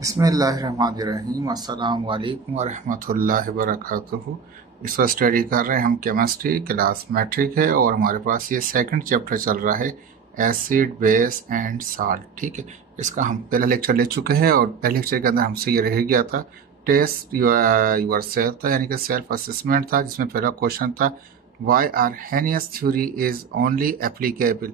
बिस्मिल्लाहिर्रहमानिर्रहीम अस्सलाम वालेकुम वरहमतुल्लाहि वबरकातुहू। इस वक्त स्टडी कर रहे हैं हम केमिस्ट्री, क्लास मैट्रिक है और हमारे पास ये सेकंड चैप्टर चल रहा है एसिड बेस एंड साल्ट। ठीक है, इसका हम पहला लेक्चर ले चुके हैं और पहले लेक्चर के अंदर हमसे ये रह गया था टेस्ट योर सेल्फ था, यानी कि सेल्फ असेसमेंट था, जिसमें पहला क्वेश्चन था why Arrhenius theory is only applicable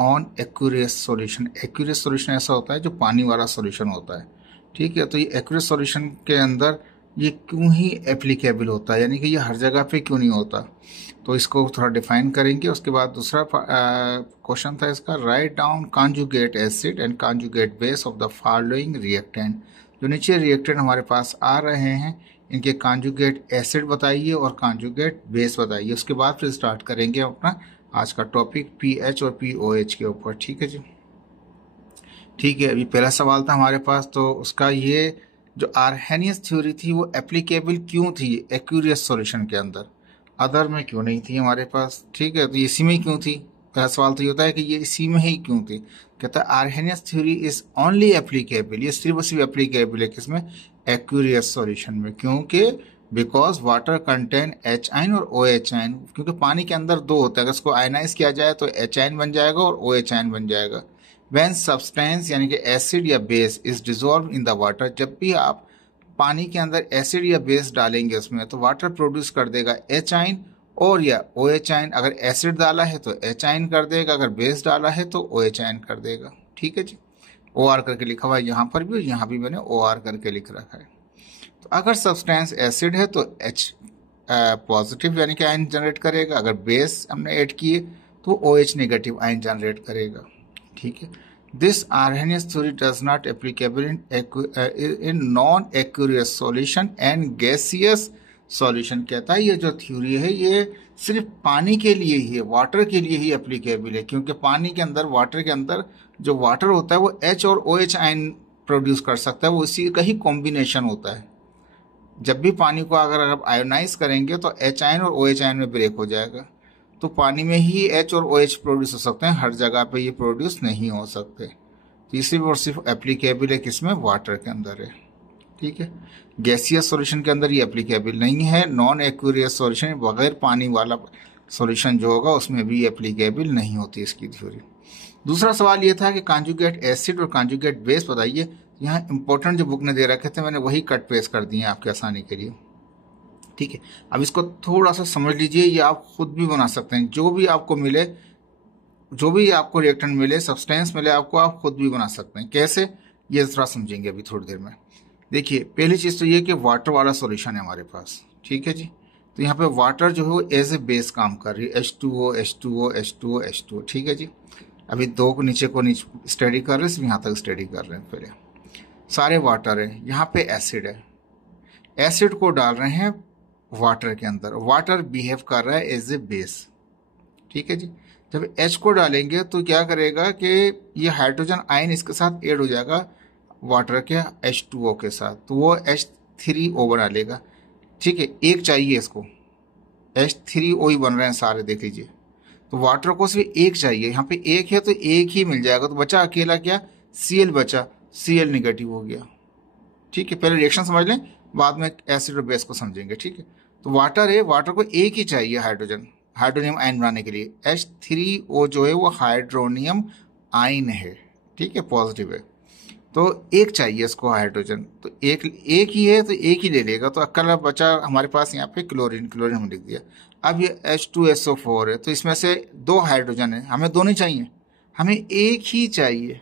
on aqueous solution. Aqueous solution ऐसा होता है जो पानी वाला सॉल्यूशन होता है। ठीक है, तो ये एक्यूरियस सॉल्यूशन के अंदर ये क्यों ही एप्लीकेबल होता है, यानी कि ये हर जगह पे क्यों नहीं होता, तो इसको थोड़ा डिफाइन करेंगे। उसके बाद दूसरा क्वेश्चन था इसका, write down conjugate acid and conjugate base of the following reactant. जो नीचे रिएक्टेंट हमारे पास आ रहे हैं इनके कॉन्जुगेट एसिड बताइए और कॉन्जुगेट बेस बताइए। उसके बाद फिर स्टार्ट करेंगे अपना आज का टॉपिक पीएच और पीओएच के ऊपर। ठीक है जी, ठीक है। अभी पहला सवाल था हमारे पास, तो उसका ये जो आर्हेनियस थ्योरी थी वो एप्लीकेबल क्यों थी एक्यूरियस सॉल्यूशन के अंदर, अदर में क्यों नहीं थी हमारे पास। ठीक है, तो इसी में ही क्यों थी। पहला सवाल तो ये होता है कि ये इसी में ही क्यों थी। कहता है Arrhenius theory is only applicable, ये सिर्फ और सिर्फ एप्लीकेबल है किसमें, एक्यूरियस सॉल्यूशन में। क्योंकि बिकॉज वाटर कंटेन एच आइन और ओ एच आइन, क्योंकि पानी के अंदर दो होता है, अगर इसको आयनाइज किया जाए तो एच आइन बन जाएगा और ओ एच आइन बन जाएगा। व्हेन सब्सटेंस यानी कि एसिड या base is dissolve in the water, जब भी आप पानी के अंदर एसिड या बेस डालेंगे उसमें तो वाटर प्रोड्यूस कर देगा एच आइन और या ओ एच आइन। अगर एसिड डाला है तो एच आइन कर देगा, अगर बेस डाला है तो ओ एच आइन कर देगा। ठीक है जी, ओ आर करके लिखा हुआ है यहाँ पर भी और यहाँ भी मैंने ओ आर करके लिख रखा है। तो अगर सब्सटेंस एसिड है तो एच पॉजिटिव यानी कि आयन जनरेट करेगा, अगर बेस हमने ऐड किए तो O H negative ion generate करेगा। ठीक है, this Arrhenius theory does not applicable in non aqueous solution and gaseous solution. कहता है ये जो थ्योरी है ये सिर्फ पानी के लिए ही है, वाटर के लिए ही एप्लीकेबल है, क्योंकि पानी के अंदर वाटर के अंदर जो वाटर होता है वो एच और ओ एच आयन प्रोड्यूस कर सकता है, वो इसी का ही कॉम्बिनेशन होता है। जब भी पानी को अगर आप आयोनाइज करेंगे तो एच आयन और ओ एच आयन में ब्रेक हो जाएगा, तो पानी में ही एच और ओ एच प्रोड्यूस हो सकते हैं, हर जगह पे ये प्रोड्यूस नहीं हो सकते। तो सिर्फ और सिर्फ एप्लीकेबल है किसमें, वाटर के अंदर है। ठीक है, गैसियस सॉल्यूशन के अंदर ये एप्लीकेबल नहीं है। नॉन एक्यूरियस सॉल्यूशन बगैर पानी वाला सॉल्यूशन जो होगा उसमें भी एप्लीकेबल नहीं होती इसकी थ्योरी। दूसरा सवाल ये था कि कॉन्जुगेट एसिड और कॉन्जुगेट बेस बताइए। यहाँ इंपॉर्टेंट जो बुक ने दे रखे थे मैंने वही कट पेस्ट कर दिए आपके आसानी के लिए। ठीक है, अब इसको थोड़ा सा समझ लीजिए, ये आप खुद भी बना सकते हैं। जो भी आपको मिले, जो भी आपको रिएक्टेंट मिले, सब्सटेंस मिले आपको, आप खुद भी बना सकते हैं। कैसे, ये थोड़ा समझेंगे अभी थोड़ी देर में। देखिए, पहली चीज तो ये कि वाटर वाला सॉल्यूशन है हमारे पास। ठीक है जी, तो यहाँ पे वाटर जो है वो एज ए बेस काम कर रही है, H2O H2O H2O H2O। ठीक है जी, अभी दो को नीचे स्टडी कर रहे हैं, सिर्फ यहाँ तक स्टडी कर रहे हैं। पहले सारे वाटर है, यहाँ पे एसिड है, एसिड को डाल रहे हैं वाटर के अंदर, वाटर बिहेव कर रहा है एज ए बेस। ठीक है जी, जब H को डालेंगे तो क्या करेगा कि ये हाइड्रोजन आयन इसके साथ ऐड हो जाएगा वाटर के H2O के साथ, तो वो H3O बना लेगा। ठीक है, एक चाहिए इसको, H3O ही बन रहे हैं सारे, देख लीजिए। तो वाटर को सिर्फ एक चाहिए, यहाँ पे एक है तो एक ही मिल जाएगा, तो बचा अकेला क्या, Cl बचा, Cl निगेटिव हो गया। ठीक है, पहले रिएक्शन समझ लें, बाद में एसिड और बेस को समझेंगे। ठीक है, तो वाटर है, वाटर को एक ही चाहिए हाइड्रोनियम आयन बनाने के लिए। H3O जो है वो हाइड्रोनियम आयन है। ठीक है, पॉजिटिव है, तो एक चाहिए इसको हाइड्रोजन, तो एक ही है तो एक ही ले लेगा, तो अकेला बचा हमारे पास यहाँ पे क्लोरीन, क्लोरीन हमने लिख दिया। अब ये H2SO4 है, तो इसमें से दो हाइड्रोजन है, हमें दो नहीं चाहिए, हमें एक ही चाहिए,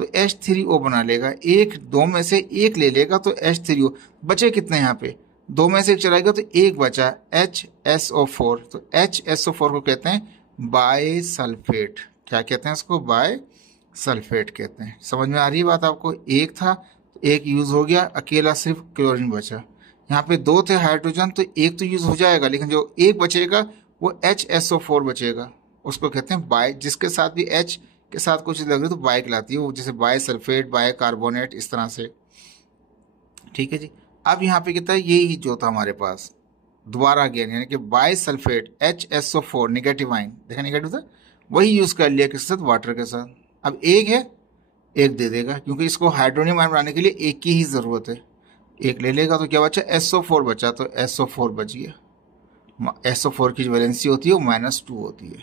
तो H3O बना लेगा। एक दो में से एक ले लेगा तो H3O, बचे कितने यहाँ पे, दो में से एक चलाएगा तो एक बचा HSO4, तो HSO4 को कहते हैं बाय सल्फेट। क्या कहते हैं इसको, बाय सल्फेट कहते हैं। समझ में आ रही है बात आपको, एक था तो एक यूज हो गया, अकेला सिर्फ क्लोरीन बचा। यहाँ पे दो थे हाइड्रोजन तो एक तो यूज हो जाएगा, लेकिन जो एक बचेगा वो HSO4 बचेगा, उसको कहते हैं बाय, जिसके साथ भी H के साथ कुछ लग रही तो बाय कहलाती है वो, जैसे बाय सल्फेट, बाय कार्बोनेट, इस तरह से। ठीक है जी, अब यहाँ पे कहता है यही जो था हमारे पास दोबारा अगेन, यानी कि bisulphate HSO4 negative ion, देखा नेगेटिव था, वही यूज कर लिया किसके साथ, वाटर के साथ। अब एक है एक दे देगा, क्योंकि इसको हाइड्रोनियम आयन बनाने के लिए एक की ही जरूरत है। एक ले लेगा तो क्या बचा, SO4 बचा, तो SO4 बच गया। SO4 की जो वैलेंसी होती है वो -2 होती है,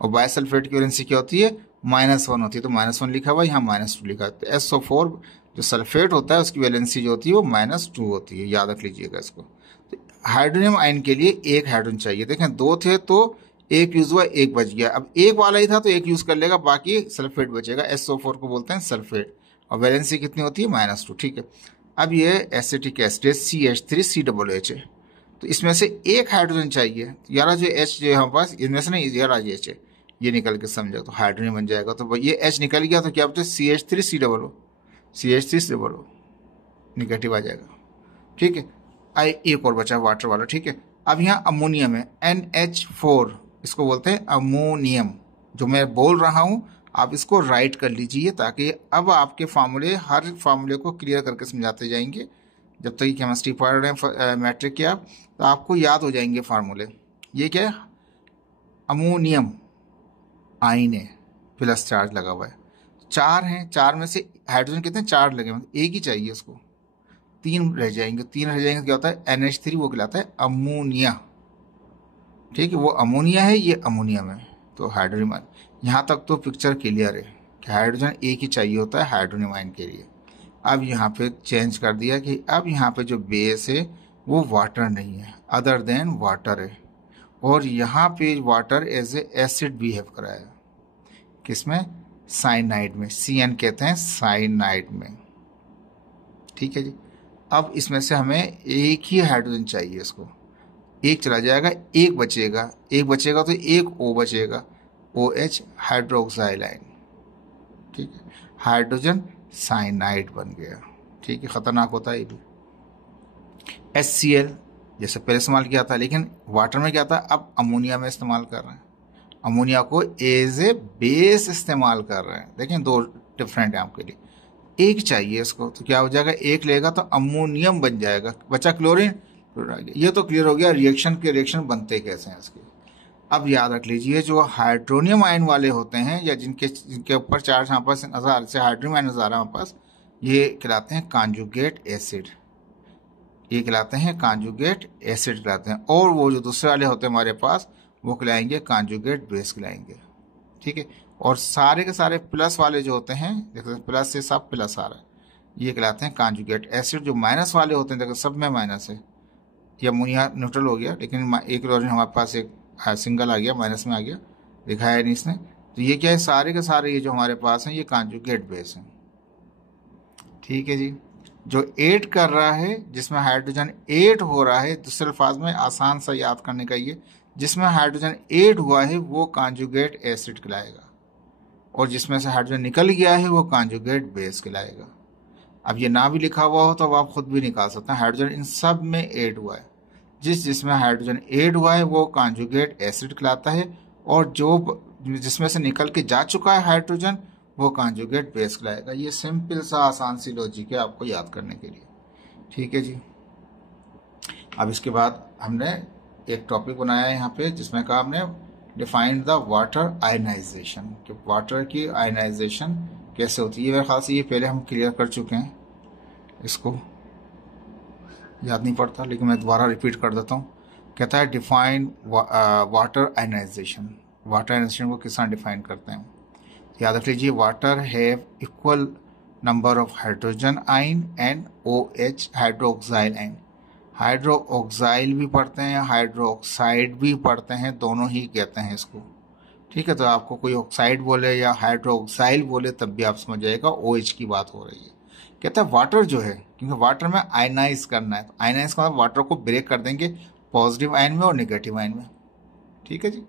और बायसल्फेट की वैलेंसी क्या होती है, -1 होती है, तो -1 लिखा हुआ, यहाँ -2 लिखा है। तो SO4 जो सल्फेट होता है उसकी वैलेंसी जो होती है वो -2 होती है, याद रख लीजिएगा इसको। तो हाइड्रोनियम आयन के लिए एक हाइड्रोजन चाहिए। देखें 2 थे तो एक यूज हुआ, एक बच गया। अब एक वाला ही था तो एक यूज कर लेगा, बाकी सल्फेट बचेगा। SO4 को बोलते हैं सल्फेट, और वैलेंसी कितनी होती है, -2। ठीक है, अब ये एसिटिक एसिड CH3COOH है, तो इसमें से एक हाइड्रोजन चाहिए। यार जो H जो हमारे पास, इनमें से नहीं, यार ये H है, ये निकल के समझा तो हाइड्रोजन बन जाएगा। तो ये H निकल गया तो क्या बचा, CH3COO निगेटिव आ जाएगा। ठीक है, एक और बचा वाटर वाला। ठीक है, अब यहाँ अमोनियम है, NH4, इसको बोलते हैं अमोनियम। जो मैं बोल रहा हूं आप इसको राइट कर लीजिए, ताकि अब आपके फार्मूले, हर फार्मूले को क्लियर करके समझाते जाएंगे। जब तक केमिस्ट्री पढ़ रहे हैं मैट्रिक के आप, तो आपको याद हो जाएंगे फार्मूले। ये क्या है, अमोनियम आयन है, प्लस चार्ज लगा हुआ है। 4 हैं, 4 में से हाइड्रोजन कितने, 4 लगे, मतलब एक ही चाहिए उसको। 3 रह जाएंगे, 3 रह जाएंगे, क्या होता है, NH3, वो कहलाता है अमोनिया। ठीक है, वो अमोनिया है, ये अमोनियम है। तो हाइड्रोनियम, यहाँ तक तो पिक्चर क्लियर है कि हाइड्रोजन एक ही चाहिए होता है हाइड्रोनियम आयन के लिए। अब यहाँ पे चेंज कर दिया कि अब यहाँ पे जो बेस है वो वाटर नहीं है, अदर देन वाटर है, और यहाँ पे water as a acid behave कराया। किसमें, साइनाइड में, CN कहते हैं साइनाइड में। ठीक है जी, अब इसमें से हमें एक ही हाइड्रोजन चाहिए, इसको एक चला जाएगा, एक बचेगा, एक बचेगा तो एक O बचेगा, OH हाइड्रोक्साइल आयन। ठीक है, हाइड्रोजन साइनाइड बन गया। ठीक है, खतरनाक होता है ये भी। HCl जैसे पहले इस्तेमाल किया था, लेकिन वाटर में क्या था, अब अमोनिया में इस्तेमाल कर रहे हैं। अमोनिया को एज ए बेस इस्तेमाल कर रहे हैं। देखें 2 डिफरेंट है आपके लिए, एक चाहिए इसको, तो क्या हो जाएगा, एक लेगा तो अमोनियम बन जाएगा, बचा क्लोरीन। ये तो क्लियर हो गया रिएक्शन के, रिएक्शन बनते कैसे हैं इसके। अब याद रख लीजिए, जो हाइड्रोनियम आयन वाले होते हैं, या जिनके ऊपर चार्ज हमारे पास नजर से हाइड्रोनियम आयन नजर आ रहा है हमारे पास, ये कहलाते हैं कॉन्जुगेट एसिड। ये कहलाते हैं कॉन्जुगेट एसिड कहलाते हैं। और वो जो दूसरे वाले होते हैं हमारे पास, वो कहलाएंगे कॉन्जुगेट बेस कहलाएंगे। ठीक है, और सारे के सारे प्लस वाले जो होते हैं, देखो प्लस से सब प्लस आ रहा है, ये कहलाते हैं कॉन्जुगेट एसिड। जो माइनस वाले होते हैं, देखो सब में माइनस है, ये अमोनिया न्यूट्रल हो गया, लेकिन एक क्लोरीन हमारे पास एक सिंगल आ गया, माइनस में आ गया, दिखाया नहीं इसने। तो ये क्या है, सारे के सारे ये जो हमारे पास हैं ये कॉन्जुगेट बेस हैं। ठीक है जी, जो 8 कर रहा है, जिसमें हाइड्रोजन 8 हो रहा है, दूसरे अल्फाज में आसान सा याद करने का, ये जिसमें हाइड्रोजन 8 हुआ है वो कॉन्जुगेट एसिड कहलाएगा, और जिसमें से हाइड्रोजन निकल गया है वो कॉन्जुगेट बेस कहलाएगा। अब ये ना भी लिखा हुआ हो तो अब आप खुद भी निकाल सकते हैं, हाइड्रोजन इन सब में ऐड हुआ है, जिसमें हाइड्रोजन ऐड हुआ है वो कॉन्जुगेट एसिड कहलाता है, और जो जिसमें से निकल के जा चुका है हाइड्रोजन वो कॉन्जुगेट बेस कहलाएगा। ये सिंपल सा आसान सी लॉजिक है आपको याद करने के लिए। ठीक है जी, अब इसके बाद हमने एक टॉपिक बनाया है यहाँ पे, जिसमें कहा हमने डिफाइंड द वाटर आयनाइजेशन, कि वाटर की आयनाइजेशन कैसे होती है। मेरे ख्याल से ये पहले हम क्लियर कर चुके हैं, इसको याद नहीं पड़ता, लेकिन मैं दोबारा रिपीट कर देता हूँ। कहता है define water ionisation. Water ionisation को किस तरह डिफाइन करते हैं, याद रख लीजिए, water have equal number of hydrogen ion and OH hydroxyl ion. Hydroxyl भी पढ़ते हैं, हाइड्रोक्साइड भी पढ़ते हैं, दोनों ही कहते हैं इसको। ठीक है, तो आपको कोई ऑक्साइड बोले या हाइड्रोक्साइल बोले तब भी आप समझ जाएगा OH की बात हो रही है। कहता है वाटर जो है, क्योंकि वाटर में आयनाइज करना है, तो आयनाइज का मतलब वाटर को ब्रेक कर देंगे पॉजिटिव आयन में और नेगेटिव आयन में। ठीक है जी,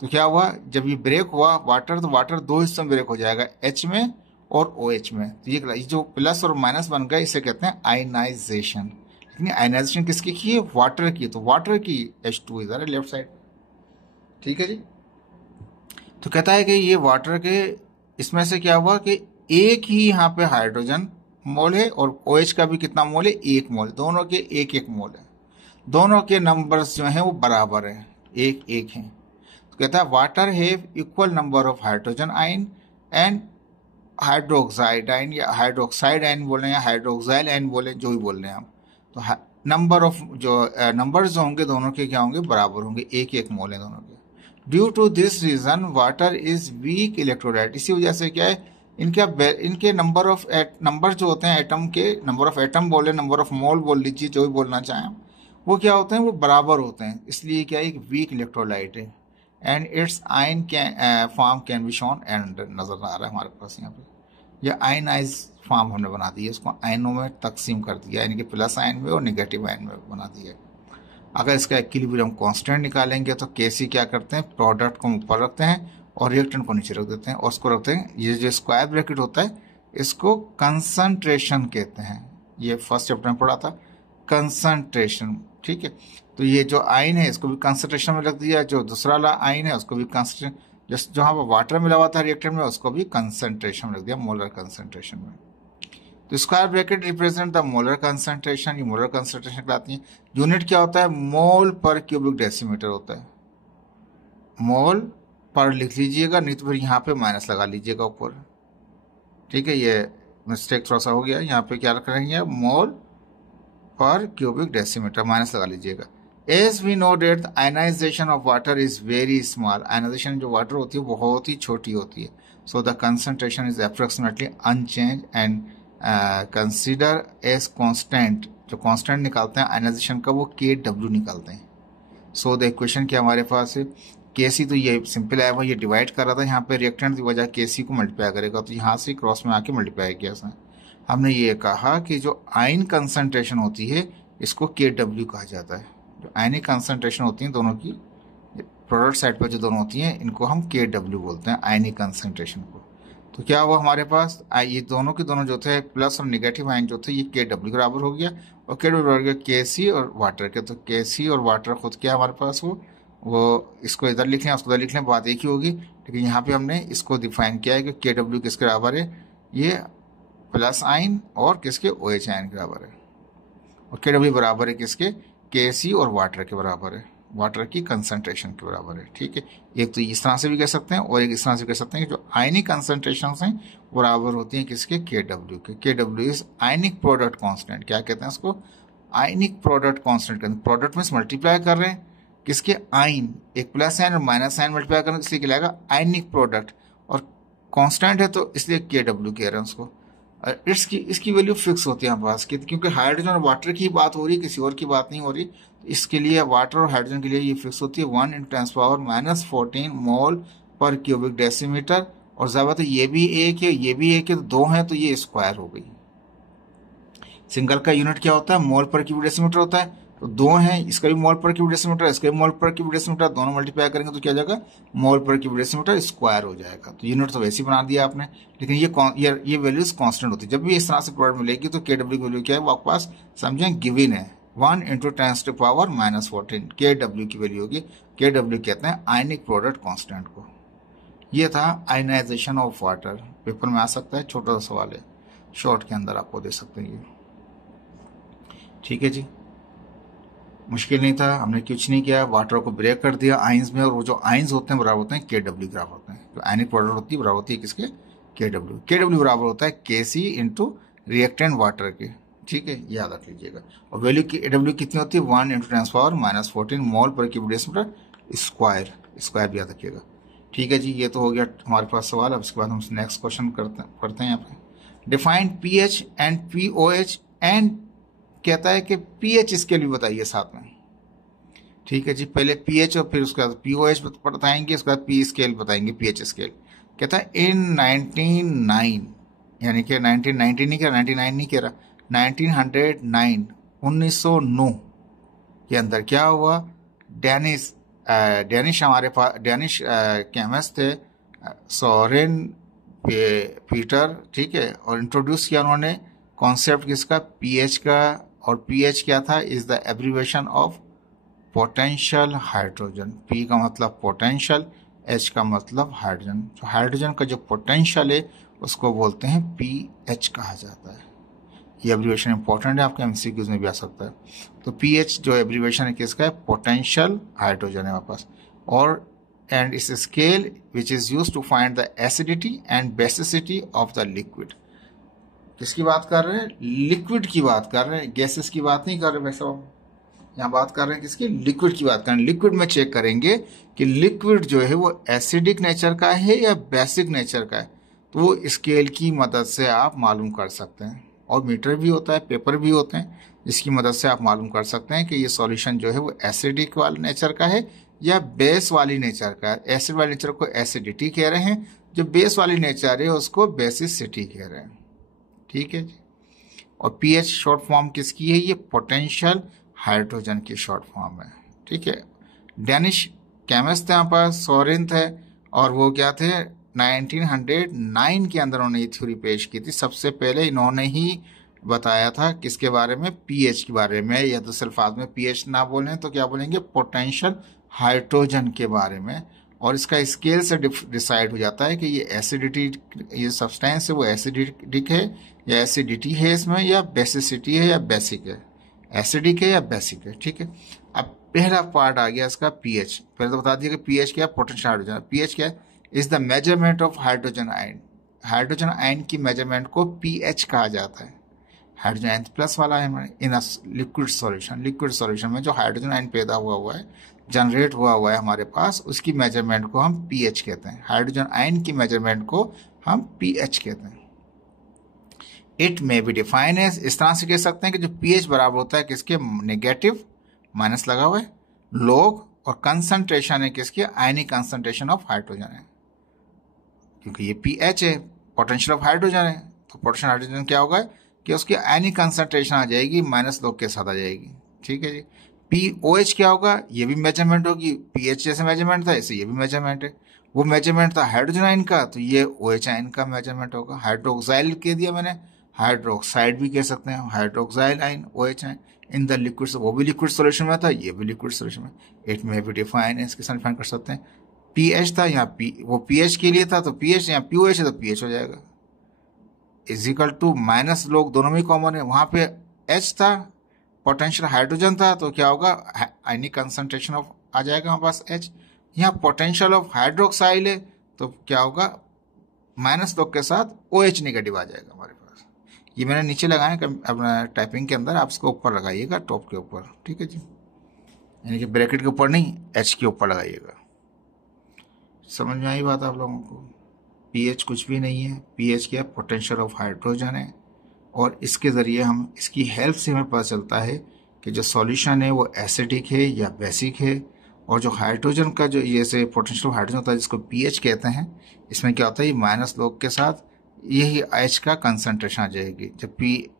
तो क्या हुआ, जब ये ब्रेक हुआ वाटर, तो वाटर 2 हिस्सों में ब्रेक हो जाएगा, H में और OH में। तो ये जो प्लस और माइनस बन गया, इसे कहते हैं आयनाइजेशन। लेकिन आयनाइजेशन किसकी की है, वाटर की, तो वाटर की H2 इधर है लेफ्ट साइड। ठीक है जी, तो कहता है कि ये वाटर के, इसमें से क्या हुआ कि एक ही यहाँ पे हाइड्रोजन मोल है, और OH का भी कितना मोल है, 1 मोल, दोनों के 1-1 मोल है, दोनों के नंबर्स जो हैं वो बराबर है, 1-1 हैं। तो कहता है water have equal number of hydrogen ion and hydroxide ion या हाइड्रोक्साइड आयन बोलें या हाइड्रोक्साइल आयन बोलें, जो भी बोल रहे हैं हम, तो नंबर ऑफ जो नंबर्स जो होंगे दोनों के क्या होंगे, बराबर होंगे, एक एक मोल है दोनों के। Due to this reason water is weak electrolyte, इसी वजह से क्या है, इनके नंबर जो होते हैं एटम के, नंबर ऑफ एटम बोले, नंबर ऑफ मोल बोल लीजिए, जो भी बोलना चाहें, वो क्या होते हैं, वो बराबर होते हैं, इसलिए क्या एक वीक इलेक्ट्रोलाइट है। And it's ion form can be shown, and नजर आ रहा है हमारे पास यहाँ पे, यह आयनाइज फॉर्म हमने बना दी है, इसको आयनों में तकसीम कर दिया, यानी कि प्लस आयन में और नेगेटिव आयन में बना दिया। अगर इसका इक्विलिब्रियम कांस्टेंट निकालेंगे तो केसी क्या करते हैं, प्रोडक्ट को ऊपर रखते हैं और रिएक्टेंट को नीचे रख देते हैं, और उसको रखते हैं, ये जो स्क्वायर ब्रैकेट होता है इसको कंसंट्रेशन कहते हैं, ये फर्स्ट चैप्टर में पढ़ा था, कंसंट्रेशन, ठीक है। तो ये जो आयन है इसको भी कंसंट्रेशन में रख दिया, जो दूसरा वाला आयन है उसको भी कंसंट्रेशन, जहां पर वाटर मिला हुआ था रिएक्टेंट में उसको भी कंसंट्रेशन में रख दिया, मोलर कंसंट्रेशन में। तो square bracket represent the molar concentration, ये मोलर कंसंट्रेशन कहलाती है। यूनिट क्या होता है, मोल पर क्यूबिक डेसीमीटर होता है, मोल पर लिख लीजिएगा, नहीं तो फिर यहाँ पे माइनस लगा लीजिएगा ऊपर, ठीक है, ये मिस्टेक थोड़ा सा हो गया, यहाँ पे क्या रख रहे हैं, मोल पर क्यूबिक डेसीमीटर, माइनस लगा लीजिएगा। As we know that ionisation of water is very small, ionisation जो वाटर होती है बहुत ही छोटी होती है, so the concentration is approximately unchange and consider as constant, जो कांस्टेंट निकालते हैं आयनाइजेशन का वो KW निकालते हैं। सो द इक्वेशन क्या हमारे पास है, केसी, तो ये सिंपल है, वो ये डिवाइड कर रहा था, यहाँ पे रिएक्टेंट की वजह केसी को मल्टीप्लाई करेगा, तो यहाँ से क्रॉस में आके मल्टीप्लाई किया उसने। हमने ये कहा कि जो आयन कंसंट्रेशन होती है इसको KW कहा जाता है, जो आयनिक कंसंट्रेशन होती है दोनों की, प्रोडक्ट साइड पर जो दोनों होती हैं इनको हम KW बोलते हैं, आयनिक कंसंट्रेशन को। तो क्या हुआ हमारे पास, ये दोनों के दोनों जो थे प्लस और निगेटिव आयन जो थे ये KW बराबर हो गया, और KW बराबर गया KC और वाटर के, तो KC और वाटर खुद क्या हमारे पास वो इसको इधर लिख लें उसको इधर लिख लें, बात एक ही होगी, लेकिन यहाँ पे हमने इसको डिफाइन किया है कि KW किसके बराबर है, ये प्लस आयन और किसके, OH आयन के बराबर है, और KW बराबर है किसके, KC और वाटर के बराबर है, वाटर की कंसंट्रेशन के बराबर है, ठीक है। एक तो इस तरह से भी कह सकते हैं और एक इस तरह से कह सकते हैं कि जो आयनिक कंसंट्रेशन हैं बराबर होती हैं किसके, KW के। KW is ionic product constant, क्या कहते हैं उसको, आयनिक प्रोडक्ट कांस्टेंट कहते हैं। प्रोडक्ट में मल्टीप्लाई कर रहे हैं किसके, आयन, एक प्लस आयन और माइनस आयन मल्टीप्लाई कर रहे हैं, इसलिए कहलाएगा आयनिक प्रोडक्ट, और कांस्टेंट है तो इसलिए KW कह रहे हैं उसको। इसकी वैल्यू फिक्स होती है हमारे पास, क्योंकि हाइड्रोजन और वाटर की बात हो रही है, किसी और की बात नहीं हो रही, तो इसके लिए वाटर और हाइड्रोजन के लिए ये फिक्स होती है 1 × 10⁻⁻14 मोल पर क्यूबिक डेसीमीटर, और ज़ाहिर है ये भी एक है ये भी एक है, तो दो हैं तो ये स्क्वायर हो गई। सिंगल का यूनिट क्या होता है, मोल पर क्यूबिक डेसीमीटर होता है, तो दो हैं, इसका भी मोल पर क्यूबिक डेसीमीटर, इसका भी मोल पर क्यूबिक डेसीमीटर, दोनों मल्टीप्लाई करेंगे तो क्या जाएगा, मोल पर क्यूबिक डेसीमीटर स्क्वायर हो जाएगा। तो यूनिट तो वैसे ही बना दिया आपने, लेकिन ये वैल्यूज कांस्टेंट होती है। जब भी इस तरह से प्रोडक्ट मिलेगी तो KW की वैल्यू क्या है, वो आपके पास समझें गिवन है, 1 × 10⁻⁻14 KW की वैल्यू होगी। KW कहते हैं आयनिक प्रोडक्ट कांस्टेंट को। ये था आयनाइजेशन ऑफ वाटर, पेपर में आ सकता है, छोटा सा सवाल है, शॉर्ट के अंदर आपको दे सकते हैं ये, ठीक है जी, मुश्किल नहीं था, हमने कुछ नहीं किया, वाटर को ब्रेक कर दिया आयंस में, और वो जो आयंस होते हैं बराबर होते हैं KW बराबर होते हैं, जो आयनिक प्रोडक्ट होती है बराबर होती है किसके, KW बराबर होता है KC × रिएक्टेंट वाटर के, ठीक है, याद रख लीजिएगा। और वैल्यू KW कितनी होती है, 1 × 10⁻⁻14 मोल पर क्यूबिक डेसीमीटर स्क्वायर भी याद रखिएगा, ठीक है जी। ये तो हो गया हमारे पास सवाल। अब इसके बाद हम नेक्स्ट क्वेश्चन करते हैं यहाँ पे, define pH and POH, and कहता है कि pH स्केल भी बताइए साथ में, ठीक है जी। पहले pH और फिर उसके बाद POH बताएंगे, उसके बाद P स्केल बताएंगे, pH स्केल। कहता है इन 1909, यानी कि 1990 नहीं कह रहा, 99 नहीं कह रहा, 1909 के अंदर क्या हुआ, डेनिश हमारे पास डेनिश केमिस्ट थे सोरेन पीटर, ठीक है, और इंट्रोड्यूस किया उन्होंने कॉन्सेप्ट किसका, pH का, और pH क्या था, is the abbreviation of potential hydrogen. P का मतलब पोटेंशियल, H का मतलब हाइड्रोजन, तो हाइड्रोजन का जो पोटेंशियल है उसको बोलते हैं pH कहा जाता है। ये एब्रीवेशन इंपॉर्टेंट है, आपके MCQs में भी आ सकता है। तो pH जो एब्रीवेशन है किसका है, पोटेंशियल हाइड्रोजन है हमारे पास, और and is a scale which is used to find the acidity and basicity of the liquid। किसकी बात कर रहे हैं? लिक्विड की बात कर रहे हैं, गैसेस की बात नहीं कर रहे भाई साहब। यहाँ बात कर रहे हैं किसकी? लिक्विड की बात कर रहे हैं। लिक्विड में चेक करेंगे कि लिक्विड जो है वो एसिडिक नेचर का है या बेसिक नेचर का है, तो वो स्केल की मदद से आप मालूम कर सकते हैं। और मीटर भी होता है, पेपर भी होते हैं, जिसकी मदद से आप मालूम कर सकते हैं कि ये सॉल्यूशन जो है वो एसिडिक वाले नेचर का है या बेस वाली नेचर का है। एसिड वाले नेचर को एसिडिटी कह रहे हैं, जो बेस वाली नेचर है उसको बेसिसिटी कह रहे हैं। ठीक है जी। और पीएच शॉर्ट फॉर्म किसकी है? ये पोटेंशियल हाइड्रोजन की शॉर्ट फॉर्म है। ठीक है। डेनिश केमिस्ट यहाँ पर सोरेन थे, और वो क्या थे? 1909 के अंदर उन्होंने ये थ्योरी पेश की थी। सबसे पहले इन्होंने ही बताया था किसके बारे में? पीएच के बारे में, या दूसरे अल्फाज में पीएच ना बोलें तो क्या बोलेंगे? पोटेंशियल हाइड्रोजन के बारे में। और इसका स्केल से डिसाइड हो जाता है कि ये एसिडिटी, ये सब्सटेंस है वो एसिडिक है या एसिडिटी है इसमें, या बेसिसिटी है या बेसिक है, एसिडिक है या बेसिक है। ठीक है। अब पहला पार्ट आ गया इसका पीएच। पहले तो बता दिया कि पीएच क्या है? Potential hydrogen. पीएच क्या है? Is the measurement of hydrogen ion. Hydrogen ion की मेजरमेंट को पीएच कहा जाता है। हाइड्रोजन आयन प्लस वाला है in a liquid solution. Liquid solution में जो हाइड्रोजन आयन पैदा हुआ है, जनरेट हुआ है हमारे पास, उसकी मेजरमेंट को हम पीएच कहते हैं। हाइड्रोजन आयन की मेजरमेंट को हम पीएच कहते हैं। It may be define as, इस तरह से कह सकते हैं कि जो पीएच बराबर होता है किसके? नेगेटिव, माइनस लगा हुआ है, लोग, और कंसंट्रेशन है किसकी? आयनिक कंसंट्रेशन ऑफ हाइड्रोजन है, क्योंकि ये पीएच है, पोटेंशियल ऑफ हाइड्रोजन है। तो पोटेंशियल हाइड्रोजन क्या होगा कि उसकी आयनिक कंसंट्रेशन आ जाएगी, माइनस लोग के साथ आ जाएगी। ठीक है जी। पीओएच क्या होगा? ये भी मेजरमेंट होगी। पीएच जैसे मेजरमेंट था ऐसे ये भी मेजरमेंट है। वो मेजरमेंट था हाइड्रोजन आयन का, तो ये ओएच आयन का मेजरमेंट होगा। हाइड्रोक्साइल कह दिया मैंने, हाइड्रोक्साइड भी कह सकते हैं, hydroxyl ion, OH ion. In the liquid, वो भी लिक्विड सॉल्यूशन में था, ये भी लिक्विड सॉल्यूशन में। इट मे बी डिफाइन, इसके साथ डिफाइन कर सकते हैं। पीएच था यहाँ वो पीएच के लिए था, तो पीएच यहाँ पीओएच है तो पीएच हो जाएगा। इजिकल टू माइनस लोग दोनों में कॉमन है, वहां पे एच था, पोटेंशियल हाइड्रोजन था, तो क्या होगा? आयनिक कंसंट्रेशन ऑफ आ जाएगा हमारे पास एच। यहाँ पोटेंशियल ऑफ हाइड्रोक्साइल है, तो क्या होगा? माइनस लोग के साथ OH नेगेटिव आ जाएगा हमारे पास। ये मैंने नीचे लगाया अपना टाइपिंग के अंदर, आप इसको ऊपर लगाइएगा, टॉप के ऊपर। ठीक है जी। यानी कि ब्रैकेट के ऊपर नहीं, एच के ऊपर लगाइएगा। समझ में आई बात आप लोगों को? पीएच कुछ भी नहीं है। पीएच क्या? पोटेंशियल ऑफ हाइड्रोजन है, और इसके ज़रिए हम, इसकी हेल्प से हमें पता चलता है कि जो सॉल्यूशन है वो एसिडिक है या बेसिक है। और जो हाइड्रोजन का जो ये से पोटेंशियल हाइड्रोजन होता है जिसको पीएच कहते हैं, इसमें क्या होता है? ये माइनस लोग के साथ यही एच का कंसंट्रेशन आ जाएगी। जब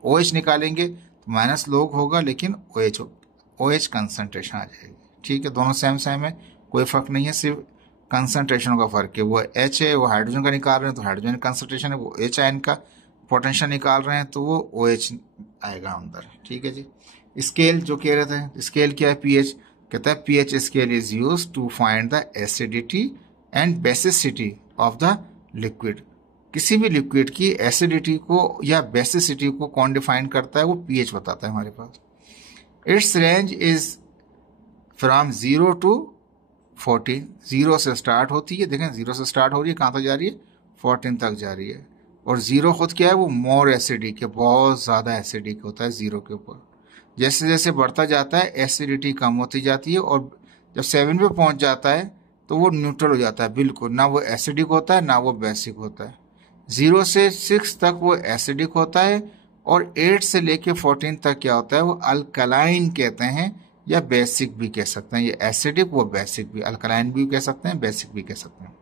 OH निकालेंगे तो माइनस लोग होगा, लेकिन OH कंसंट्रेशन आ जाएगी। ठीक है। दोनों सेम सेम है, कोई फर्क नहीं है, सिर्फ कंसंट्रेशन का फर्क है। वो एच है, वो हाइड्रोजन का निकाल रहे हैं तो हाइड्रोजन कंसंट्रेशन है, वो एच आयन का पोटेंशियल निकाल रहे हैं तो वो OH आएगा अंदर। ठीक है जी। स्केल जो कह रहे थे, स्केल क्या है? पीएच कहता है pH scale is used to find the acidity and basicity of the liquid. किसी भी लिक्विड की एसिडिटी को या बेसिसिटी को कौन डिफाइन करता है? वो पीएच बताता है हमारे पास। It's range is from 0 to 14। 0 से स्टार्ट होती है, देखें 0 से स्टार्ट हो रही है, कहाँ तक जा रही है? 14 तक जा रही है। और 0 खुद क्या है? वो मोर एसिडिक है, बहुत ज़्यादा एसिडिक होता है 0 के ऊपर। जैसे जैसे बढ़ता जाता है एसिडिटी कम होती जाती है, और जब 7 पे पहुंच जाता है तो वो न्यूट्रल हो जाता है बिल्कुल, ना वो एसिडिक होता है ना वो बेसिक होता है। 0 से 6 तक वो एसिडिक होता है, और 8 से लेके 14 तक क्या होता है? वो अल्कलाइन कहते हैं, या बेसिक भी कह सकते हैं। ये एसिडिक, वो बेसिक भी, अल्कलाइन भी कह सकते हैं, बेसिक भी कह सकते हैं।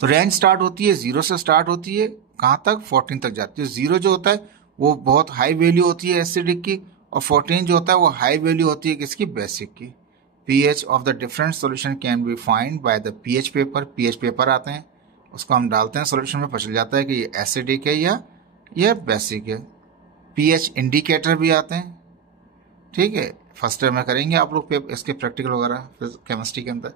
तो रेंज स्टार्ट होती है 0 से स्टार्ट होती है, कहाँ तक? 14 तक जाती है। 0 जो होता है वो बहुत हाई वैल्यू होती है एसिडिक की, और 14 जो होता है वो हाई वैल्यू होती है किसकी? बेसिक की। PH of the different solution can be find by the pH paper. PH paper आते हैं, उसको हम डालते हैं सॉल्यूशन में, पता चल जाता है कि ये एसिडिक है या ये बेसिक है। पीएच इंडिकेटर भी आते हैं। ठीक है। फर्स्ट ईयर में करेंगे आप लोग इसके प्रैक्टिकल वगैरह केमिस्ट्री के अंदर।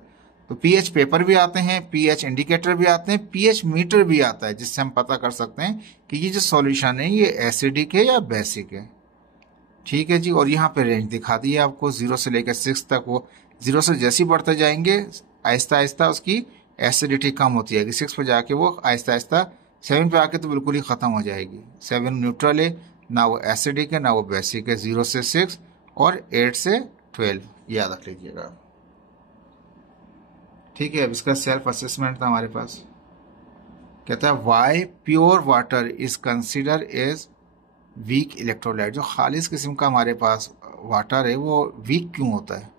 तो पीएच पेपर भी आते हैं, पीएच इंडिकेटर भी आते हैं, पीएच मीटर भी आता है, जिससे हम पता कर सकते हैं कि ये जो सॉल्यूशन है ये एसिडिक है या बेसिक है। ठीक है जी। और यहाँ पे रेंज दिखा दी है आपको 0 से लेकर 6 तक। वो 0 से जैसे ही बढ़ते जाएंगे आहिस्ता आहिस्ता उसकी एसिडिटी कम होती जाएगी। 6 पे जाके वो आहिस्ता आहिस्ता 7 पे आके तो बिल्कुल ही ख़त्म हो जाएगी। 7 न्यूट्रल है, ना वो एसिडिक है ना वो बेसिक है। 0 से 6 और 8 से 12 याद रख लीजिएगा। ठीक है, अब इसका सेल्फ असेसमेंट था हमारे पास। कहता है why pure water is consider as weak electrolyte. जो खालिस किस्म का हमारे पास वाटर है वो वीक क्यों होता है?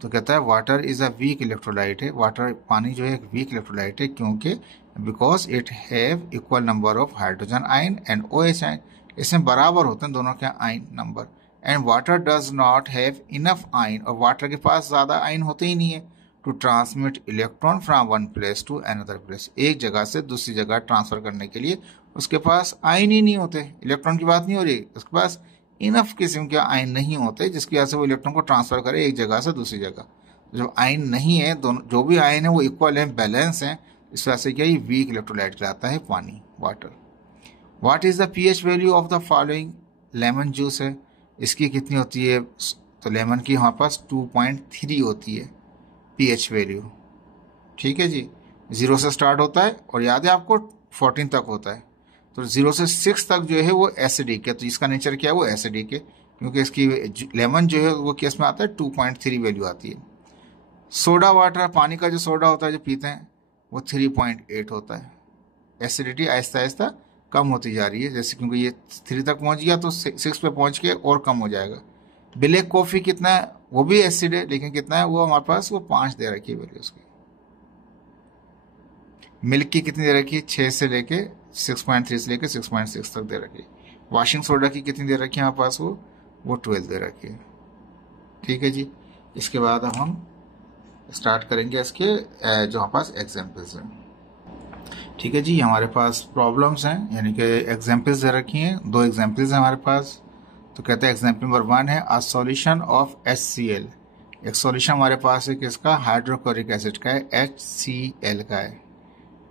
तो कहता है water is a weak electrolyte है। वाटर पानी जो है एक वीक इलेक्ट्रोलाइट है, क्योंकि because it have equal number of hydrogen ion and OH ion. इसमें बराबर होते हैं दोनों के ion number. And water does not have enough ion, और वाटर के पास ज़्यादा आयन होते ही नहीं है to transmit electron from one place to another place. एक जगह से दूसरी जगह ट्रांसफर करने के लिए उसके पास आयन ही नहीं होते। इलेक्ट्रॉन की बात नहीं हो रही, उसके पास इनफ किस्म के आयन नहीं होते जिसकी वजह से वो इलेक्ट्रॉन को ट्रांसफर करे एक जगह से दूसरी जगह। जो आयन नहीं है, दोनों जो भी आयन है वो इक्वल है, बैलेंस है। इस वजह से क्या ये वीक इलेक्ट्रोलाइट कहलाता है पानी, water. What is the pH value of the following? Lemon juice है, इसकी कितनी होती है? तो लेमन की हमारे पास 2.3 होती है pH वैल्यू। ठीक है जी, 0 से स्टार्ट होता है और याद है आपको 14 तक होता है। तो 0 से 6 तक जो है वो एसिडिक है। तो इसका नेचर क्या है? वो एसिडिक है, क्योंकि इसकी लेमन जो है वो केस में आता है 2.3 वैल्यू आती है। सोडा वाटर, पानी का जो सोडा होता है जो पीते हैं, वो 3.8 होता है। एसिडिटी आहिस्ता आहिस्ता कम होती जा रही है, जैसे क्योंकि ये 3 तक पहुंच गया तो 6 पे पहुंच के और कम हो जाएगा। ब्लैक कॉफ़ी कितना है? वो भी एसिड है, लेकिन कितना है वो हमारे पास? वो 5 दे रखी है वैल्यू उसकी। मिल्क की कितनी दे रखी है? 6 से लेके 6.3 से लेके 6.6 तक दे रखी है। वॉशिंग सोडा की कितनी दे रखी है हमारे पास? वो 12 दे रखी है। ठीक है जी, इसके बाद अब हम स्टार्ट करेंगे इसके जो हमारे पास एग्जाम्पल्स हैं। ठीक है जी, हमारे पास प्रॉब्लम्स हैं, यानी कि एग्जाम्पल्स दे रखी हैं। 2 एग्जाम्पल्स हैं हमारे पास। तो कहते हैं एग्जाम्पल नंबर 1 है अ सॉल्यूशन ऑफ HCl। एक सॉल्यूशन हमारे पास है किसका? हाइड्रोक्लोरिक एसिड का है, HCl का है,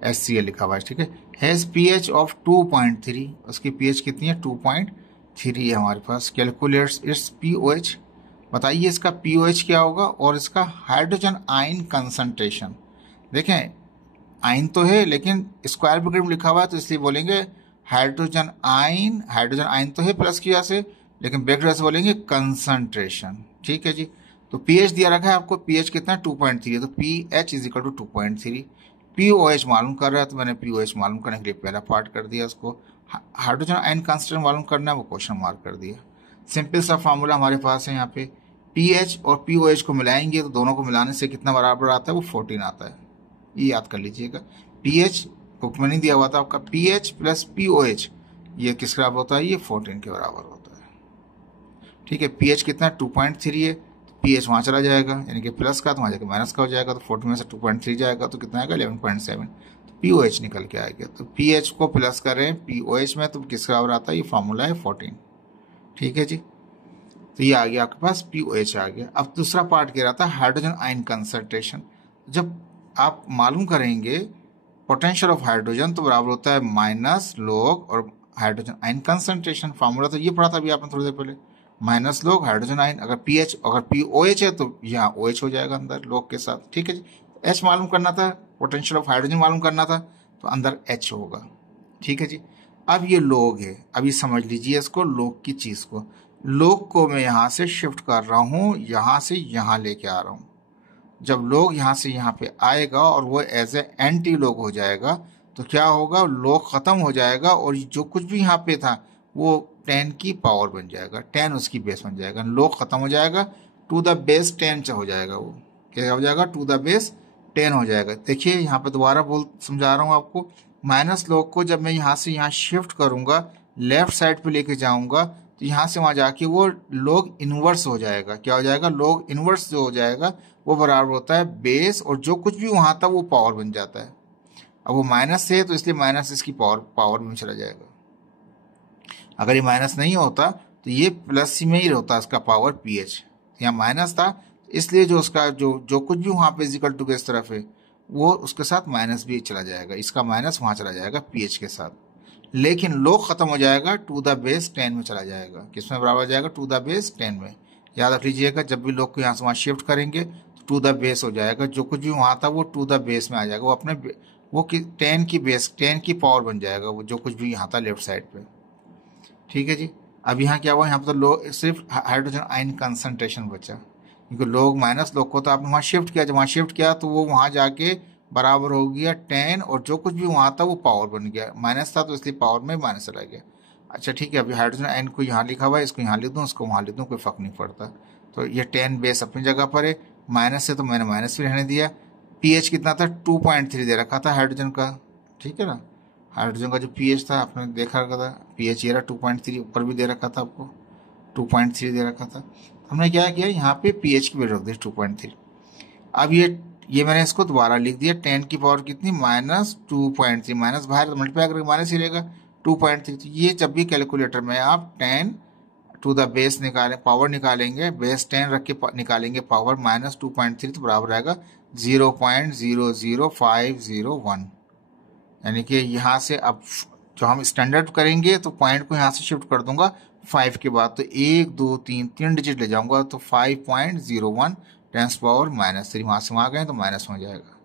HCl लिखा हुआ है। ठीक है, हैज pH ऑफ 2.3। उसकी pH कितनी है? 2.3 है हमारे पास। Calculates it's pOH। बताइए इसका pOH क्या होगा और इसका हाइड्रोजन आयन कंसंट्रेशन। देखें, आयन तो है लेकिन स्क्वायर ब्रैकेट में लिखा हुआ है, तो इसलिए बोलेंगे हाइड्रोजन आयन। हाइड्रोजन आयन तो है प्लस की वजह से, लेकिन ब्रैकेट से बोलेंगे कंसंट्रेशन। ठीक है जी, तो pH दिया रखा है आपको, pH कितना? 2.3 है, तो pH is equal to 2.3। pOH मालूम कर रहा है, तो मैंने pOH मालूम करने के लिए पहला पार्ट कर दिया उसको। हाइड्रोजन आयन कंसंट्रेशन मालूम करना है, वो क्वेश्चन मार्क कर दिया। सिंपल सा फार्मूला हमारे पास है यहाँ पे, pH और pOH को मिलाएंगे तो दोनों को मिलाने से कितना बराबर आता है? वो 14 आता है। ये याद कर लीजिएगा। pH बुक में नहीं दिया हुआ था आपका, pH प्लस pOH ये किस बराबर होता है? ये 14 के बराबर होता है। ठीक है, pH कितना? 2.3 है, तो pH वहाँ चला जाएगा, यानी कि प्लस का, तो वहाँ जाकर माइनस का हो जाएगा। तो 14 में से 2.3 जाएगा तो कितना आएगा? 11.7। तो pOH निकल के आएगा। तो pH को प्लस करें pOH में तो किस बराबर आता है? ये फॉर्मूला है 14। ठीक है जी, तो ये आ गया आपके पास, pOH आ गया। अब दूसरा पार्ट कह रहा था हाइड्रोजन आयन कंसंट्रेशन। जब आप मालूम करेंगे पोटेंशियल ऑफ हाइड्रोजन तो बराबर होता है माइनस लॉग और हाइड्रोजन आयन कंसंट्रेशन। फार्मूला तो ये पढ़ा था अभी आपने थोड़ी देर पहले, माइनस लॉग हाइड्रोजन आयन। अगर pOH है तो यहाँ OH हो जाएगा अंदर लॉग के साथ। ठीक है जी, H मालूम करना था, पोटेंशियल ऑफ हाइड्रोजन मालूम करना था, तो अंदर H होगा। ठीक है जी, अब ये लॉग है, अभी समझ लीजिए इसको, लॉग की चीज को। लॉग को मैं यहाँ से शिफ्ट कर रहा हूँ, यहाँ से यहाँ लेके आ रहा हूँ। जब लॉग यहाँ से यहाँ पे आएगा और वो एज ए एंटी लॉग हो जाएगा तो क्या होगा? लॉग खत्म हो जाएगा और जो कुछ भी यहाँ पे था वो 10 की पावर बन जाएगा, 10 उसकी बेस बन जाएगा। लॉग खत्म हो जाएगा, टू द बेस 10 हो जाएगा। वो क्या हो जाएगा? टू द बेस 10 हो जाएगा। देखिए यहाँ पे दोबारा समझा रहा हूँ आपको। माइनस लॉग को जब मैं यहाँ से यहाँ शिफ्ट करूंगा, लेफ्ट साइड पे लेके जाऊंगा, तो यहाँ से वहां जाके वो लॉग इनवर्स हो जाएगा। क्या हो जाएगा? लॉग इनवर्स जो हो जाएगा वो बराबर होता है बेस, और जो कुछ भी वहां था वो पावर बन जाता है। अब वो माइनस से है तो इसलिए माइनस इसकी पावर में चला जाएगा। अगर ये माइनस नहीं होता तो ये प्लस में ही होता इसका पावर pH। यहाँ माइनस था इसलिए जो उसका जो कुछ भी वहां पे इक्वल टू बेस तरफ है वो उसके साथ माइनस भी चला जाएगा, इसका माइनस वहां चला जाएगा pH के साथ। लेकिन लॉग खत्म हो जाएगा, टू द बेस 10 में चला जाएगा। किसमें बराबर जाएगा? टू द बेस 10 में। याद रख लीजिएगा, जब भी लॉग को यहाँ से वहां शिफ्ट करेंगे तो टू द बेस हो जाएगा, जो कुछ भी वहां था वो टू द बेस में आ जाएगा, वो अपने वो 10 की बेस 10 की पावर बन जाएगा वो जो कुछ भी यहाँ था लेफ्ट साइड पे। ठीक है जी। अब यहाँ क्या हुआ, यहाँ पर तो लो सिर्फ हाइड्रोजन आयन कंसंट्रेशन बचा, क्योंकि लोग माइनस लोग को तो आपने वहाँ शिफ्ट किया, जब वहाँ शिफ्ट किया तो वो वहाँ जाके बराबर हो गया 10, और जो कुछ भी वहाँ था वो पावर बन गया, माइनस था तो इसलिए पावर में माइनस चला गया। अच्छा ठीक है, अभी हाइड्रोजन आयन को यहाँ लिखा हुआ है, इसको यहाँ लिख दूँ, इसको वहाँ लिख दूँ, कोई फर्क नहीं पड़ता। तो ये 10 बेस अपनी जगह पर है, माइनस से तो मैंने माइनस भी रहने दिया। पीएच कितना था, 2.3 दे रखा था हाइड्रोजन का, ठीक है ना। हाइड्रोजन का जो पीएच था आपने देखा रखा था, पीएच ये रहा 2.3, ऊपर भी दे रखा था आपको 2.3 दे रखा था। हमने क्या किया, यहाँ पे पीएच की वैल्यू रख दी 2.3। अब ये मैंने इसको दोबारा लिख दिया, 10 की पावर कितनी, -2.3, माइनस बाहर तो मल्टीप्लाई करके माइनस ही रहेगा 2.3। तो ये जब भी कैलकुलेटर में आप 10 टू द बेस निकालें, पावर निकालेंगे, बेस 10 रख के निकालेंगे पावर -2.3, तो बराबर आएगा 0.00501। यानी कि यहाँ से अब जो हम स्टैंडर्ड करेंगे तो पॉइंट को यहाँ से शिफ्ट कर दूंगा 5 के बाद, तो 1 2 3 डिजिट ले जाऊंगा, तो 5.01 टेंस पावर -3, वहां से वहां गए तो माइनस हो जाएगा।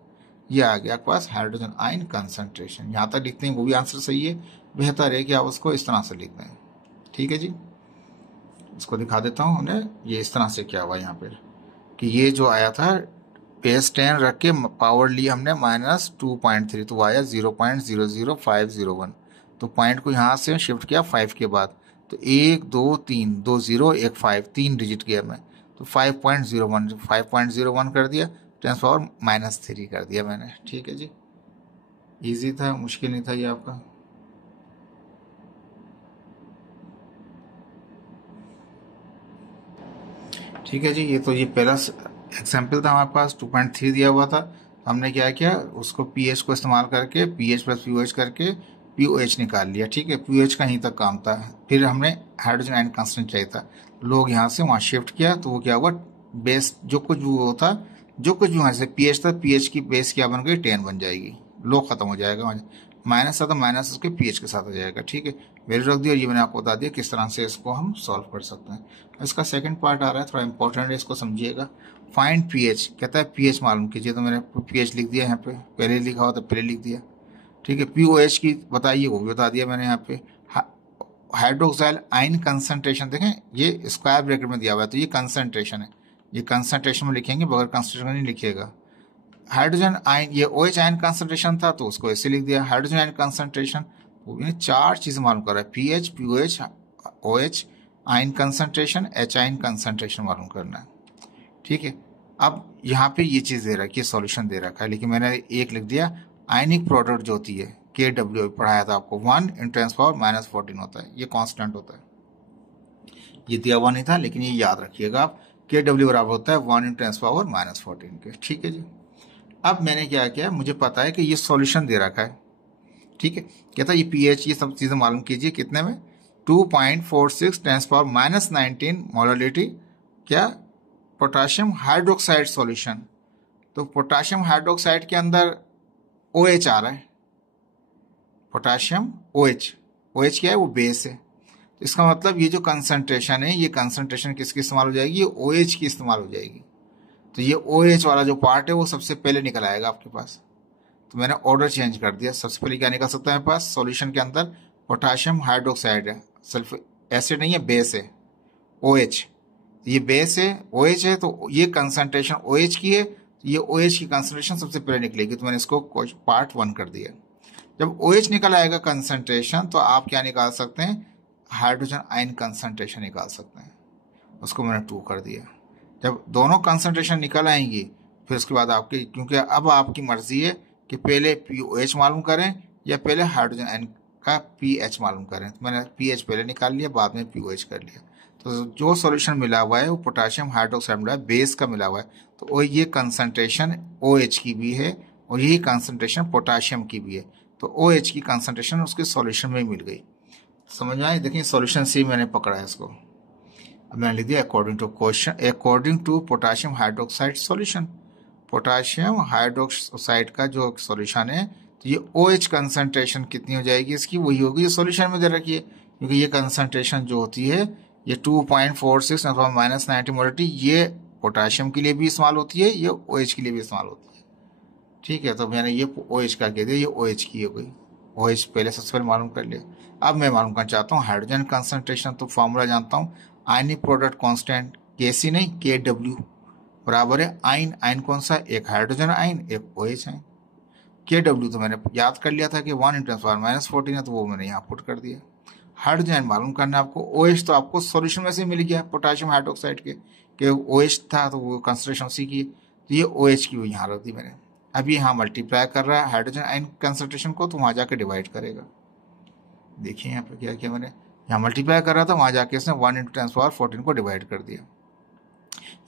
ये आ गया आपके पास हाइड्रोजन आयन कंसंट्रेशन। यहाँ तक लिखते हैं वो भी आंसर सही है, बेहतर है कि आप उसको इस तरह से लिख दें। ठीक है जी, इसको दिखा देता हूँ। हमने ये इस तरह से क्या हुआ यहाँ पे कि ये जो आया था बेस 10 रख के पावर ली हमने -2.3, तो आया 0.00501। तो पॉइंट को यहाँ से शिफ्ट किया 5 के बाद, तो 1 2 3 2 0 1 5, 3 डिजिट गया मैं, तो 5.01 कर दिया, टेंस पावर -3 कर दिया मैंने। ठीक है जी, इजी था, मुश्किल नहीं था ये आपका। ठीक है जी, ये पहला एग्जाम्पल था हमारे पास, 2.3 दिया हुआ था, तो हमने क्या किया, उसको पीएच को इस्तेमाल करके पीएच प्लस पीओएच करके पीओएच निकाल लिया। ठीक है, पीओएच का यहीं तक काम था। फिर हमने हाइड्रोजन आयन कांस्टेंट चाहिए था, लोग यहाँ से वहाँ शिफ्ट किया, तो वो क्या हुआ, बेस जो कुछ भी वो था, जो कुछ भी वहाँ से पीएच था, पीएच की बेस क्या बन गई, 10 बन जाएगी, लो खत्म हो जाएगा, माइनस था तो माइनस उसके पीएच के साथ आ जाएगा। ठीक है, वैल्यू रख दी, और ये मैंने आपको बता दिया किस तरह से इसको हम सॉल्व कर सकते हैं। इसका सेकंड पार्ट आ रहा है, थोड़ा इंपॉर्टेंट है, इसको समझिएगा। फाइंड पीएच, कहता है पीएच मालूम कीजिए, तो मैंने पीएच लिख दिया यहाँ पे, पहले लिखा हुआ था पहले लिख दिया। ठीक है, पीओएच की बताइए, वो भी बता दिया मैंने यहाँ पे। हाइड्रोक्साइल आयन कंसंट्रेशन देखें, ये स्क्वायर ब्रैकेट में दिया हुआ है, तो ये कंसंट्रेशन है, ये कंसंट्रेशन में लिखेंगे, बगैर कंसंट्रेशन नहीं लिखिएगा। हाइड्रोजन आयन, ये OH आयन कंसंट्रेशन था तो उसको ऐसे लिख दिया, हाइड्रोजन आयन कंसंट्रेशन। वो भी 4 चीजें मालूम कर रहा है, pH, pOH, OH ion concentration, H ion concentration मालूम करना है। ठीक है, अब यहाँ पे ये चीज दे रखी है, सॉल्यूशन दे रखा है, लेकिन मैंने एक लिख दिया, आयनिक प्रोडक्ट जो होती है KW पढ़ाया था आपको, 1 × 10⁻14 होता है, ये कांस्टेंट होता है, ये दिया हुआ नहीं था, लेकिन ये याद रखिएगा आप, KW बराबर होता है 1 × 10⁻14 के। ठीक है जी, अब मैंने क्या किया, मुझे पता है कि ये सॉल्यूशन दे रखा है। ठीक है, कहता है ये पीएच, ये सब चीजें मालूम कीजिए, कितने में, 2.46 × 10⁻19 मोलरिटी, क्या, पोटाशियम हाइड्रोक्साइड सॉल्यूशन। तो पोटाशियम हाइड्रोक्साइड के अंदर OH आ रहा है, पोटाशियम OH क्या है, वो बेस है, तो इसका मतलब ये जो कंसंट्रेशन है, ये कंसंट्रेशन किसकी इस्तेमाल हो जाएगी, ये OH की इस्तेमाल हो जाएगी। तो ये OH वाला जो पार्ट है वो सबसे पहले निकल आएगा आपके पास, तो मैंने ऑर्डर चेंज कर दिया। सबसे पहले क्या निकल सकता है मेरे पास, सॉल्यूशन के अंदर पोटाशियम हाइड्रोक्साइड है, सल्फर एसिड नहीं है, बेस है OH, ये बेस है OH है, तो ये कंसंट्रेशन OH की है, ये OH की कंसंट्रेशन सबसे पहले निकलेगी, तो मैंने इसको पार्ट 1 कर दिया। जब OH निकल आएगा कंसंट्रेशन, तो आप क्या निकाल सकते हैं, हाइड्रोजन आयन कंसंट्रेशन निकाल सकते हैं, उसको मैंने 2 कर दिया। जब दोनों कंसंट्रेशन निकल आएंगी, फिर उसके बाद आपकी, क्योंकि अब आपकी मर्जी है कि पहले पीओएच मालूम करें या पहले हाइड्रोजन आयन का पीएच मालूम करें, तो मैंने पीएच पहले निकाल लिया, बाद में पीओएच कर लिया। तो जो सॉल्यूशन मिला हुआ है वो पोटाशियम हाइड्रोक्साइड मिला है, बेस का मिला हुआ है, तो ये कंसंट्रेशन OH की भी है और यही कंसंट्रेशन पोटाशियम की भी है, तो OH की कंसंट्रेशन उसके सॉल्यूशन में मिल गई। समझ में आए, देखिए सॉल्यूशन सी मैंने पकड़ा है इसको, अब मैंने लिख दिया according to question, according to potassium hydroxide solution. Potassium hydroxide का जो सॉल्यूशन है, तो ये OH कंसंट्रेशन कितनी हो जाएगी इसकी, वही होगी, ये सॉल्यूशन में दे रखी है, क्योंकि ये कंसंट्रेशन जो होती है ये 2.46 × 10⁻90 मोलरिटी, ये पोटाशियम के लिए भी इस्तेमाल होती है, ये OH के लिए भी इस्तेमाल होती है। ठीक है, तो मैंने ये OH का कह दिया, ये OH की हो गई। OH पहले सबसे पहले मालूम कर लिया। अब मैं मालूम करना चाहता हूँ हाइड्रोजन कंसंट्रेशन। तो फॉर्मूला जानता हूँ, आयनिक प्रोडक्ट कांस्टेंट Kc नहीं Kw बराबर है आइन। आइन कौन सा, एक हाइड्रोजन आइन एक OH आइन। Kw तो मैंने याद कर लिया था कि 1 × 10⁻14 है, तो वो मैंने यहाँ पुट कर दिया। हाइड्रोजन मालूम करना है आपको, OH तो आपको सॉल्यूशन में से मिल गया पोटेशियम हाइड्रोक्साइड के OH था, तो वो कंसंट्रेशन उसी की, तो ये OH की यहाँ रख दी मैंने। अभी यहाँ मल्टीप्लाई कर रहा है हाइड्रोजन आयन कंसंट्रेशन को, तो वहाँ जाके डिवाइड करेगा। देखिए यहाँ पे क्या किया मैंने, यहाँ मल्टीप्लाई कर रहा था, वहाँ जाके इसने 1 × 10⁻14 को डिवाइड कर दिया।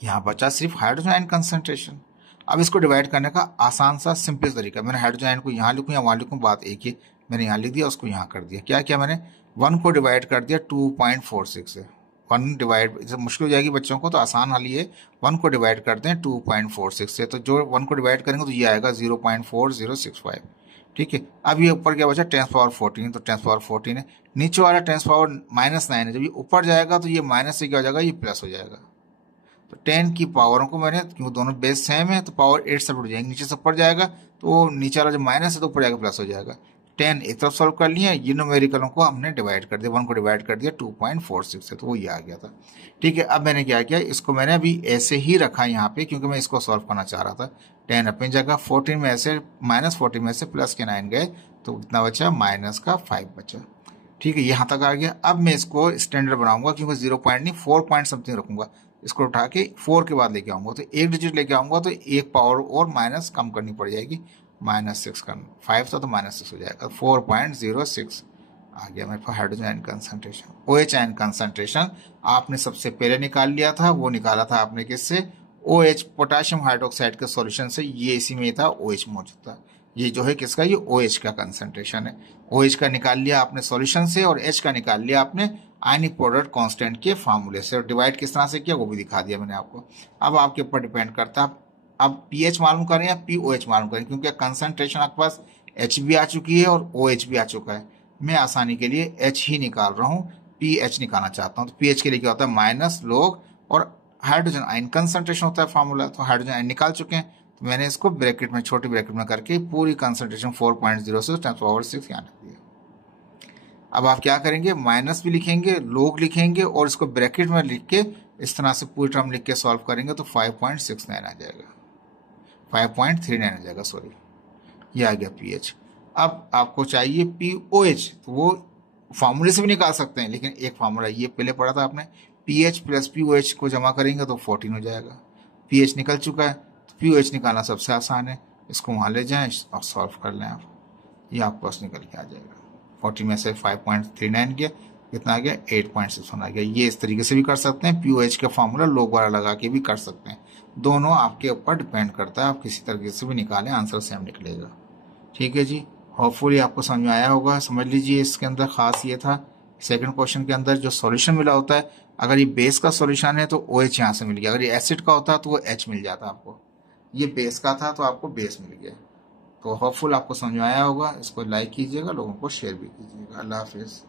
यहाँ बचा सिर्फ हाइड्रोजन आयन कंसंट्रेशन। अब इसको डिवाइड करने का आसान सा सिंपल तरीका, मैंने हाइड्रोजन आयन को यहाँ लिखूँ या वहाँ लिखूँ, बात एक ही, मैंने यहाँ लिख दिया, उसको यहाँ कर दिया। क्या किया मैंने, 1 को डिवाइड कर दिया 2.46 से। 1 डिवाइड मुश्किल हो जाएगी बच्चों को, तो आसान हाल ये 1 को डिवाइड करते हैं 2.46 से, तो जो 1 को डिवाइड करेंगे तो ये आएगा 0.4065। ठीक है, अब ये ऊपर क्या बचा 10⁻14, तो 10⁻14 है। नीचे वाला 10⁻−9 है, जब ये ऊपर जाएगा तो ये माइनस से क्या हो जाएगा, ये प्लस हो जाएगा। तो 10 की पावरों को मैंने, क्योंकि दोनों बेस सेम है, तो पावर 8 से उठ जाएंगे, नीचे से ऊपर जाएगा तो नीचे वाला जो माइनस है तो ऊपर जाएगा प्लस हो जाएगा। 10 एक तरफ सॉल्व कर लिया, ये न्यूमेरिकलों को हमने डिवाइड कर दिया, 1 को डिवाइड कर दिया 2.46 से, तो वो ये आ गया था। ठीक है, अब मैंने क्या किया, इसको मैंने अभी ऐसे ही रखा यहाँ पे, क्योंकि मैं इसको सॉल्व करना चाह रहा था। 10 अपनी जगह, 14 में से -14 में से प्लस के 9 गए, तो कितना बचा, -5 बचा। ठीक है, यहाँ तक आ गया। अब मैं इसको स्टैंडर्ड बनाऊंगा, क्योंकि 0 पॉइंट नहीं 4 पॉइंट समथिंग रखूंगा। इसको उठा के 4 के बाद लेके आऊंगा, तो एक डिजिट लेके आऊंगा तो एक पावर और माइनस कम करनी पड़ जाएगी, -6 करना, 5 था तो -6 हो जाएगा, 4.06 आ गया मेरे पास hydrogen ion concentration. OH ion concentration आपने सबसे पहले निकाल लिया था, वो निकाला था आपने किससे, OH पोटेशियम हाइड्रोक्साइड के सॉल्यूशन से, ये इसी में था OH मौजूद था। ये जो है किसका, ये OH का कंसंट्रेशन है। OH का निकाल लिया आपने सॉल्यूशन से, और H का निकाल लिया आपने आयनिक प्रोडक्ट कांस्टेंट के फार्मूले से। और डिवाइड किस तरह से किया वो भी दिखा दिया मैंने आपको। अब आपके ऊपर डिपेंड करता है, अब pH मालूम करें या POH मालूम करें, क्योंकि कंसंट्रेशन आपके पास H भी आ चुकी है और OH भी आ चुका है। मैं आसानी के लिए H ही निकाल रहा हूँ, pH निकालना चाहता हूँ। तो pH के लिए क्या होता है, माइनस लोग, और हाइड्रोजन आयन कंसंट्रेशन होता है फार्मूला, तो हाइड्रोजन आयन निकाल चुके हैं, तो मैंने इसको ब्रैकेट में, छोटी ब्रैकेट में करके पूरी कंसंट्रेशन 4.0 से 10⁻6 यहाँ रख दिया। अब आप क्या करेंगे, माइनस भी लिखेंगे, लोग लिखेंगे, और इसको ब्रैकेट में लिख के इस तरह से पूरी टर्म लिख के सॉल्व करेंगे, तो 5.69 आ जाएगा, 5.39 आ जाएगा, सॉरी, ये आ गया pH। अब आपको चाहिए POH, तो वो फार्मूले से भी निकाल सकते हैं, लेकिन एक फार्मूला ये पहले पढ़ा था आपने, pH प्लस POH को जमा करेंगे तो 14 हो जाएगा। pH निकल चुका है, तो POH निकालना सबसे आसान है, इसको वहाँ ले जाएं और सॉल्व कर लें आप, ये आपके पास निकल के आ जाएगा। 40 में से 5.39 गया, कितना आ गया, 8.61 आ गया। ये इस तरीके से भी कर सकते हैं, POH का फार्मूला लोग वाला लगा के भी कर सकते हैं, दोनों आपके ऊपर डिपेंड करता है, आप किसी तरीके से भी निकालें, आंसर सेम निकलेगा। ठीक है जी, होपफुली आपको समझ में आया होगा। समझ लीजिए इसके अंदर खास ये था, सेकंड क्वेश्चन के अंदर जो सॉल्यूशन मिला होता है, अगर ये बेस का सॉल्यूशन है तो OH यहाँ से मिल गया, अगर ये एसिड का होता तो वो H मिल जाता आपको, ये बेस का था तो आपको बेस मिल गया। तो होपफुल आपको समझ में आया होगा, इसको लाइक कीजिएगा, लोगों को शेयर भी कीजिएगा। अल्लाह हाफिज़।